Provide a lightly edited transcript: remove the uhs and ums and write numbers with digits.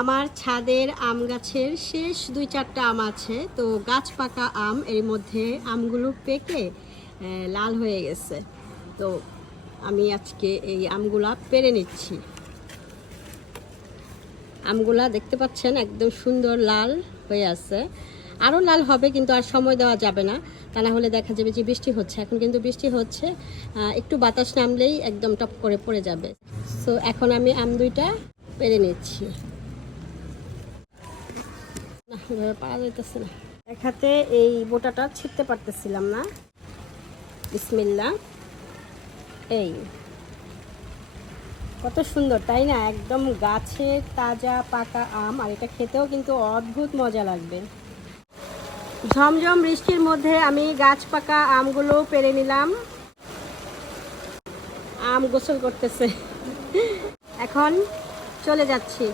আমার ছাদের আম গাছের শেষ 2-4টা আম আছে, তো গাছ পাকা আম, এর মধ্যে আমগুলো পেকে লাল হয়ে গেছে। তো আমি আজকে এই আমগুলা পেড়ে নিচ্ছি। আমগুলা দেখতে পাচ্ছেন একদম সুন্দর লাল হয়ে আছে, আরও লাল হবে কিন্তু আর সময় দেওয়া যাবে না, তা না হলে দেখা যাবে যে বৃষ্টি হচ্ছে। এখন কিন্তু বৃষ্টি হচ্ছে, একটু বাতাস নামলেই একদম টপ করে পড়ে যাবে। সো এখন আমি আম দুইটা পেড়ে নিচ্ছি। না, এভাবে পারা যাইতেছে না, এক হাতে এই বোটাটা ছিঁড়তে পারতেছিলাম না। বিসমিল্লাহ। এই কত সুন্দর তাই না, একদম গাছের তাজা পাকা আম, আর এটা খেতেও কিন্তু অদ্ভুত মজা লাগবে। ঝমঝম বৃষ্টির মধ্যে আমি গাছ পাকা আমগুলো পেড়ে নিলাম। আম গোসল করতেছে। এখন চলে যাচ্ছি।